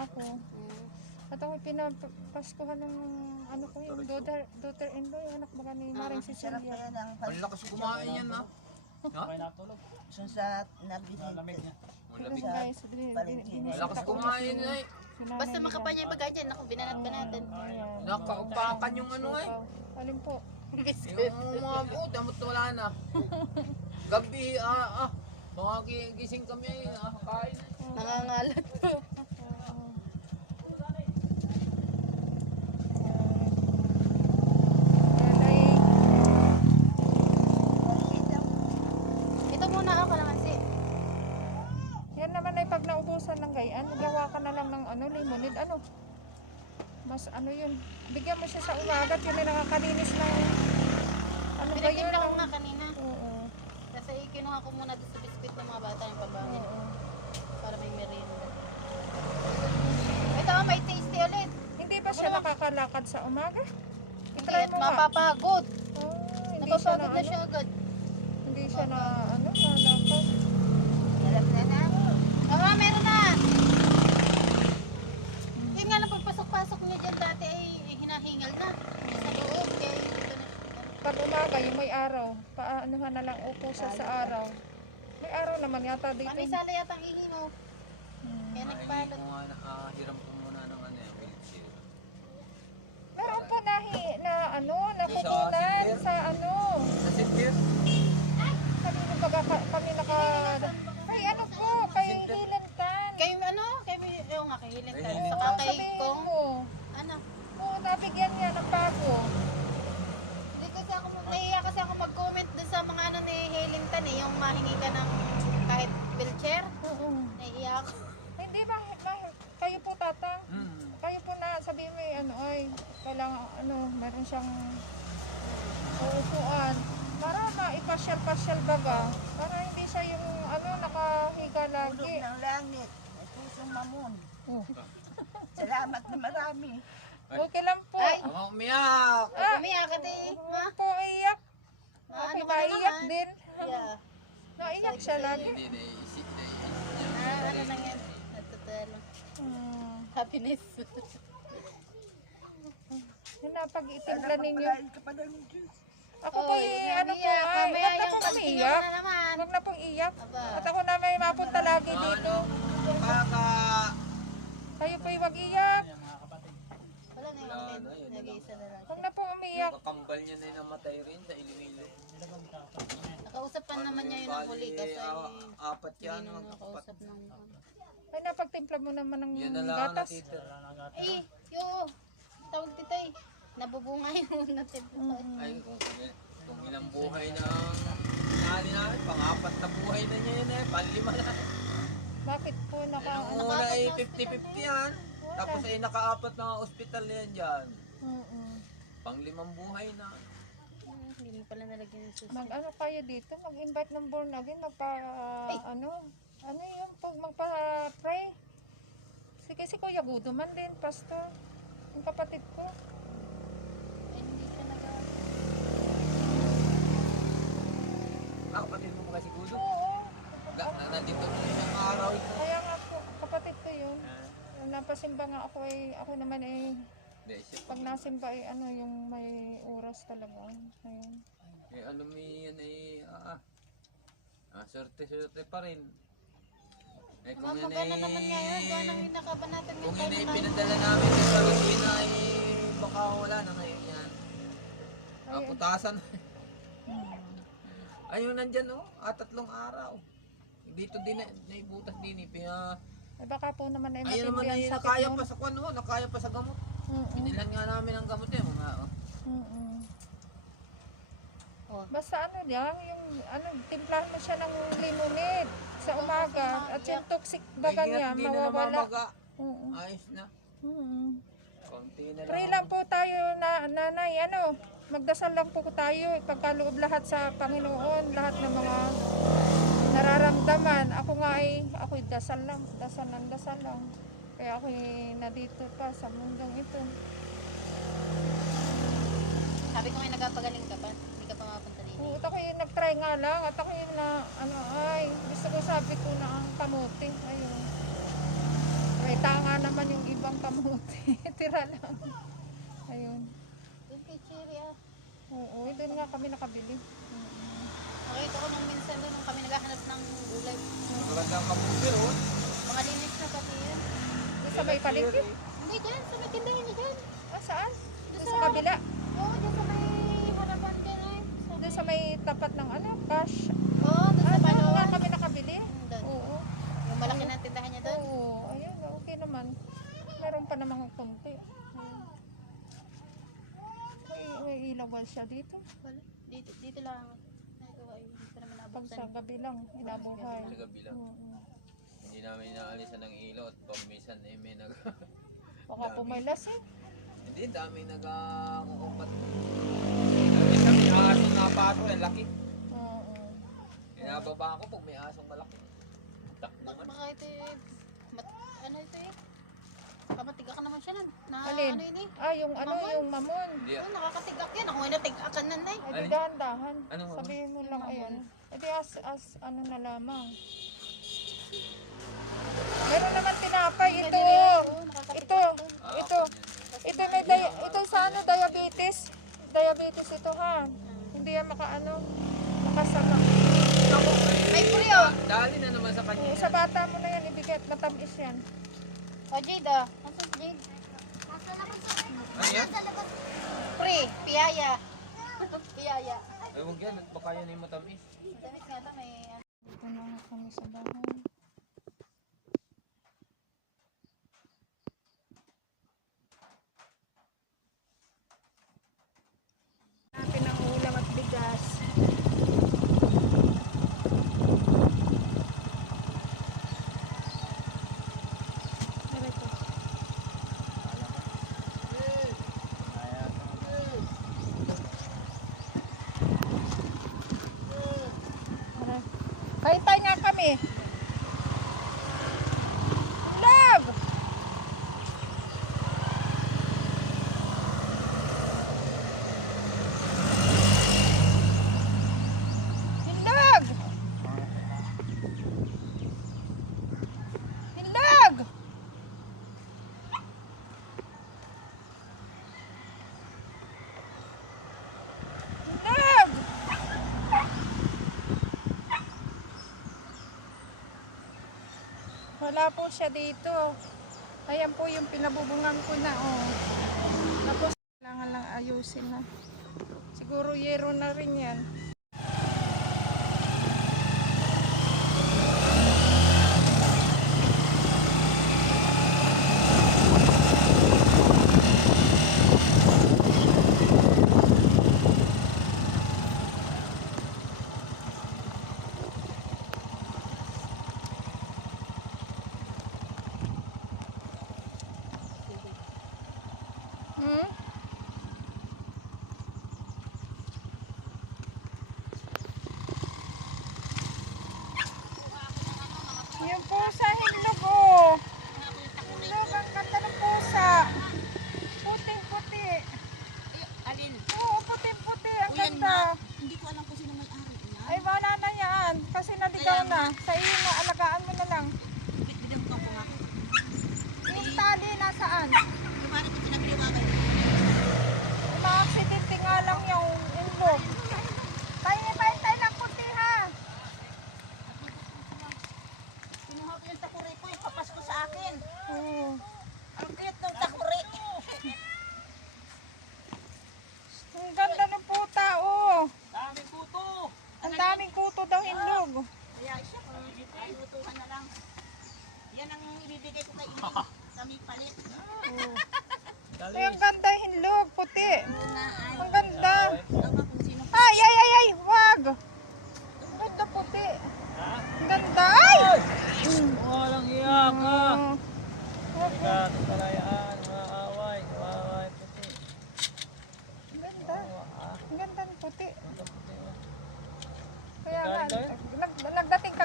ako. Mm. At ako pinapaskuhan ng ano ko yung daughter, daughter-in-law, yung anak baga ni Maring Sarap Cecilia. kaya ng Ang lakas kumain yan ah. Ha? Sun sa nabinit. Yun guys, din, din, din, Ang lakas kumain ay. Basta makapal niya yung bagay dyan. Ako, binanat pa natin. Nakaupakan yung ano ay. Alin po? Yung mga buo, damot wala na. Gabi, ah, ah. Mga gi- gising kami ah, kain. Nangangalat. Yan ay, Ito muna ako lang kasi. yan naman ay pag naubusan ng gayaan, magawa ka na lang ng ano, limonid, ano. Mas ano yun, bigyan mo siya sa umaga at yun ay nakakalinis ng ano ba yun? Pinagtimpla ko nga kanina. Oo. Kasi kinuha ko muna doon sa biscuit ng mga bata yung pambahin. oo. Para may merienda. Ito, oh, may tasty ulit. Hindi ba siya nakakalakad sa umaga? Hindi, at mapapagod. Oh, hindi siya na, na ano, siya agad. hindi siya na ano, nalakad. Alam na na. Ah, meron na. Hinahingal na. Sa loob, kaya. Pag umaga, yung may araw, paanuhan na lang upo siya sa araw. May araw naman yata dito. Kami sala yata ang ihi mo. Kaya Ay, nagpalot. ko nga na, ah, hiram ko muna ng ano yung wheelchair. Meron po nahi, na ano, Sa nakukunan silver? sa ano. Sa silver? Kanino baga ka- kami naka... Kay ano po, kay Silver? Hilantan. Kay ano? Kay yung nga kay Hilintan. Kay Hilintan. Saka kay Sabihin Kong. mo. Ano? Oo, nabigyan niya ng bago. Hindi kasi ako, naiya kasi ako mag-comment dun sa mga ano ni Hilintan eh. Yung mahingi ka ng kahit wheelchair. Oo. Naiiya ako. Hindi ba, ba- kayo po tatang? Hmm. Kayo po na, sabihin mo eh, ano, ay, kailangan, ano, meron siyang uupuan. Para maipasyal-pasyal baga. Para hindi siya yung, ano, nakahiga Tulog lagi. ng langit. Ay pusong mamon. Oh. Salamat na marami. Okay lang po. Ay. Ako umiyak. Ay, umiyak ka din. Ha? Huwag po iyak. Ako ano ka na maiyak naman? din. Yeah. Naiyak siya lagi. Hindi, naisip, naisip niya. Ah, ano lang yan? Natutalo. Hmm. Happiness. Yun na, pag itimpla ninyo. Pagkain ka pa ng Diyos. Ako po, Oy, eh, ano po, naiiyak. ay, Mamaya huwag na yung pong pagtingin umiyak. na naman. Huwag na pong iyak. Aba. At ako na may mapunta lagi dito. Ano, baka, Kayo po huwag iyak. Wala na yung na, yun na Nag-iisa na lang. Huwag na po umiyak. yung kakambal niya na yung namatay rin sa Iloilo. Nakausap pa naman niya yun ng huli kasi ah, apat yan, mga nakausap ng... Ay, napagtimpla mo naman ng Yan na lang ang gatas. natitira. Eh, yo, tawag dito eh. Nabubunga yung natin. Mm. Ay, kung, kung ilang buhay na ang nali namin, pang-apat na buhay na niya yun eh, panlima na. Bakit po naka... Yung Ano? una ay Nakaapat na 50-50 yan. Tapos ay nakaapat na ospital na yan dyan. Mm-mm. Panglimang buhay na. Hmm, Hindi mo pala nalagyan ng susi. Mag ano kayo dito, mag-invite ng born again, magpa... ano? Ano yun? Pag magpa-pray. Sige, si Kuya Gudo man din, pastor. Yung kapatid ko. Eh, hindi siya nag Ah, kapatid mo ba kasi Gudo? Oo. Ga, na, nandito na isang araw ito. Kaya nga po, kapatid ko yun. Ah, Napasimba nga ako eh, ako naman eh, siya pag nasimba eh, ano, yung may oras talaga. Ayun. Eh, ano may yan ay, ah, ah. Ah, sorte-sorte pa rin. Eh, kung yan Magana ay, naman ngayon. Gawa nang nakabanatan kung yung yan ay pinadala namin sa Lucina ay baka wala na ngayon yan. Ah, Ayun. putasan. Hmm. Ayun nandyan oh, ah, tatlong araw. Dito din, na- naibutas din eh. Pina, Eh baka po naman ay ayun naman matindi ay ang sakit nakaya nun. pa sa kwan oh, nakaya pa sa gamot. Mm-mm. Nga namin ang gamot eh, mga oh. Mm-mm. Oh. Basta ano lang, yung ano, timplahan mo siya ng limonade sa umaga at yung toxic baga niya na mawawala. namamaga. Oo. Ayos na. Mm-mm. Konti na. Pray lang po tayo na nanay, ano, magdasal lang po tayo, ipagkaloob lahat sa Panginoon, lahat ng mga nararamdaman. Ako nga ay, ako'y dasal lang, dasal lang, dasal lang. Kaya ako'y nandito pa sa mundong ito. Sabi ko nga nagpapagaling ka pa. Hindi ka pa mapunta dito. Oo, ako yung nag-try nga lang at ako yung na, ano, ay, gusto ko sabi ko na ang kamuti. Ayun. May tanga naman yung ibang kamuti. Tira lang. Ayun. Doon kay Cherry ah. Oo, doon nga kami nakabili. Nakita ko nung minsan doon nung kami naghahanap ng gulay. Magandang kapupir, oh. Mga linis na pati yun. Doon sa may palengke. Hindi dyan, sa may tindahan niya dyan. Ah, saan? Doon Doon sa, kabila. Oo, dyan sa may harapan dyan ay. Sa Doon sa may tapat ng ano, cash. Oo, doon Ah, sa doon nga Palawan. kami nakabili. Doon. Oo. Yung malaki na tindahan niya doon. Oo, ayun, okay naman. Meron pa namang konti. May, may ilaw ba siya dito? Wala. Dito, dito lang. Ito ay hindi pa naman Pag sa nabuksan. gabi lang, inabuhay. Sa gabi lang. Oo. Hindi namin inaalisan ng ilaw at pamisan eh may nag... Baka pumaylas eh. Hindi, dami nag-kukumpat. Dami sa may asong napato, eh, laki. Oo. Inababa ako pag may asong malaki. Takbo man. baka ito eh. Mat, ano ito eh. Kamatiga ka naman siya nun. Na Alin? ano yun eh. Ah, yung ano, Mamon? yung mamon. Hindi, Oh, nakakatigak yan. Ako nga natigakan na na eh. Ay, di Alin? dahan-dahan. Ano, mamon? Sabihin mo lang, ayan. E di as, as, ano na lamang. Meron naman tinapay. Ito, nakakatigak ito, to. Ah, ito. Ito may dia- ito sa ano, diabetes. Diabetes ito ha. Hindi yan makaano, makasama. May frio. Dali na naman sa kanya. Eh, sa bata mo na yan ibigay at matamis yan. O Jade ah. Nasaan si Jade? Ano yan? Pre, piyaya. piyaya. Ay, huwag yan. At baka yan ay matamis. Damit nga ito may ano. Dito na kami sa bahay. Natin ang ulam at bigas. Aray ko. Aray. Kaitay nga kami. Love! Hindog! Hindog! Hindog! Wala po siya dito. Ayan po yung pinabubungan ko na oh. Tapos kailangan lang ayusin na. Siguro yero na rin yan.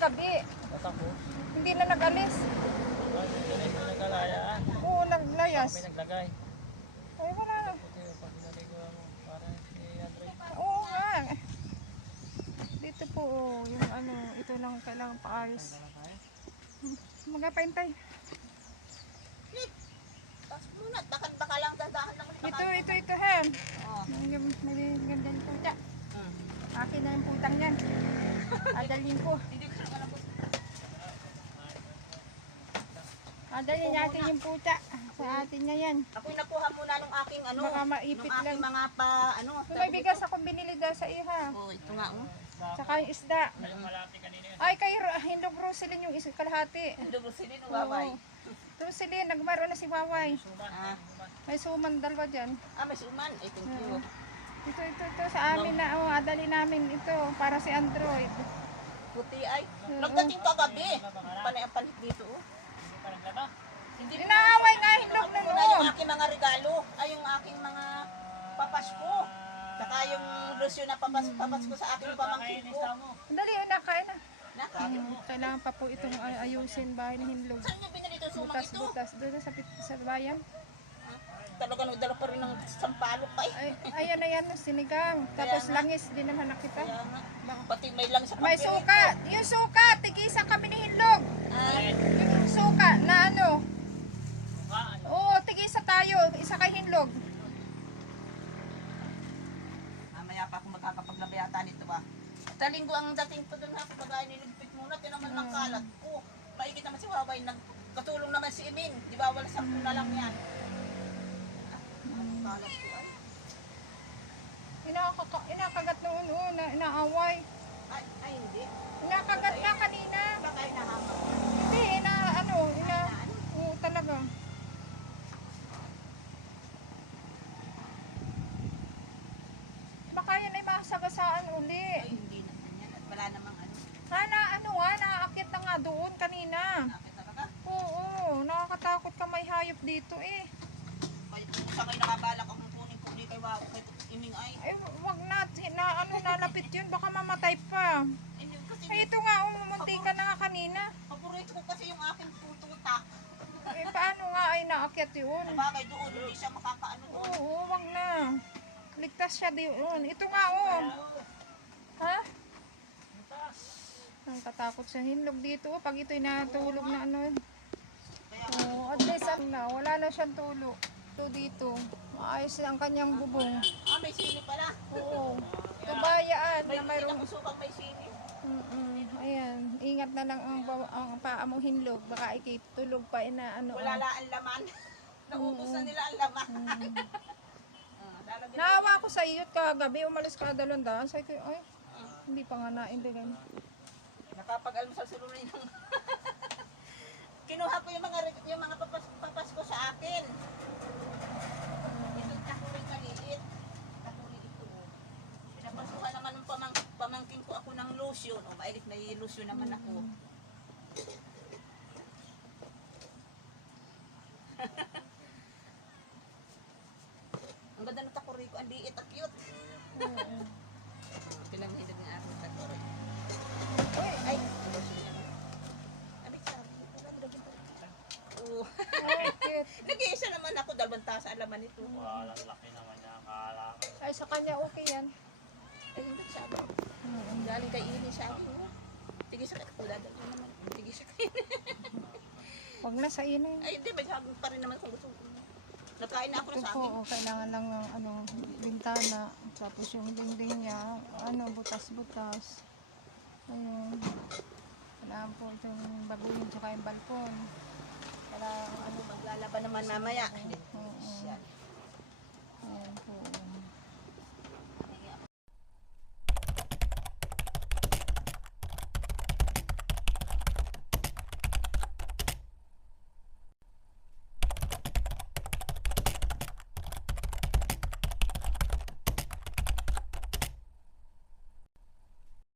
kagabi. Natapos? Hindi na nag-alis. Ay, hindi naglayas. Naglagay. Ay, wala na. Oo nga. Dito po, yung ano, ito lang kailangan paayos. Magapantay. Muna, takan baka lang, dadahan lang. Ito, ito, ito, hem. Oo. Oh. Yung may ganda ng puta. Hmm. Akin na yung putang yan. Adalin ko. Adalhin natin yung puta. Sa atin na yan. Ako'y nakuha muna nung aking ano, Baka maipit nung lang. mga pa, ano, Kung may bigas akong binili daw sa iha. Oh, ito nga, oh. Tsaka yung isda. Ay, kay Ro- Hindog Roselyn yung isa kalahati. Ko sila nung waway. Roselyn, nagmaro na si Waway. Ah, May suman dalawa dyan. ah, may suman. Eh, thank you. Ito, ito, ito. Sa amin na, oh, adali namin ito. Para si Android. Puti ay. Nagdating kagabi. Panay ang palit dito, oh. Hindi mo Inaaway nga Hindog na na noon. yung aking mga regalo. Ay, yung aking mga papasko. Saka yung lusyo na papas, papasko sa aking pamangkin ko. Dali, nakain na. Na, Hmm, kailangan pa po itong ay- ayusin bahay ni Hindog. saan niyo binili ito sumang ito? Butas-butas. Doon sa, sa bayan. Talaga nagdala pa rin ng sampalok pa eh. Ay, ayan na yan, sinigang. Tapos langis, di naman nakita. Kaya nga. Pati may lang sa May papel. suka. Yung suka, tigisan kami ni Hindog. Ah, Yung suka na ano. Oo, tigisa tayo. Isa kay Hindog. mamaya pa ako magkakapaglaba yata nito ba. Sa linggo ang dating ko doon ha, kumagaya niligpit muna, tinaman ng kalat ko. Maigit naman si Waway, nagkatulong naman si Imin. Di ba, wala sa na lang yan. Ah, kalat ko ay. Inakaka, inakagat noon, oo, na, inaaway. Ay, ay hindi. Inakagat nga kanina. Baka ay nahamak. Hindi, ina, ano, ina, oo, talaga. Baka yan ay masagasaan uli. Ay, hindi naman yan. At wala namang ano. Hana, ano nga, naakit na nga doon kanina. Nakita ka ka? Oo, nakakatakot ka may hayop dito eh. Sa kayo nakabalak akong kunin kung di kay Waway, kay Iming ay. Ay, wag na, na ano, nalapit yun, baka mamatay pa. Ay, ito nga, umunti ka na nga kanina. paborito ko kasi yung aking pututa. Eh, paano nga ay naakyat yun? Sa bagay doon, hindi siya makakaano doon. Oo, wag na. Ligtas siya doon. Ito nga, oh. Ha? Ang katakot sa hinlog dito. oh, Pag ito'y natulog na ano. Oo, at least ano na, wala na siyang tulog. Ito dito. Maayos ang kanyang bubong. Ah, may sili pala. Oo. Tubayaan May na mayroong... pinakasukang may sili. Mm-mm. Ayan, ingat na lang ang, ang paa mo hinlog. Baka ikitulog pa ina ano. Wala la ang laman. Naubos na nila ang laman. Ah, lalagyan Naawa ko sa iyo kagabi, umalis ka dalawang daan. Sabi ko, ay, hindi pa nga naindigan. Nakapag-almusal sa luloy ng... Kinuha ko yung mga reg- yung mga papas, papas ko sa akin. Itong takuring maliit. Takuring ito. Pinapasukan naman ng pamang, pamangkin ko ako ng may lotion naman ako. Ang ganda ng takuri ko. Ang liit at cute. Pinamhilig ng aking takuri. Uy, ay. lotion naman. Abi, sabi. Wala, bilagyan pa rin. Oo. Ay, cute. Nag-iisa naman ako, dalawang tasa ang laman ito. Walang laki naman niya. Akala ko. Ay, sa kanya okay yan. Ay, hindi sabi. Galing kay Ini sabi. oh. Tigil sa kaya, wala daw naman. Tigil sa kaya. Wag na sa ina yun. Ay, hindi, may sabi pa rin naman kung gusto ko. Nakain na ako na sa akin. oh, kailangan lang ng ano, bintana. Tapos yung dingding niya, ano, butas-butas. Ayun. Kailangan po itong baguhin tsaka yung balkon. Kailangan ano, Maglalaban naman mamaya. Oo. Yan. Ayan po.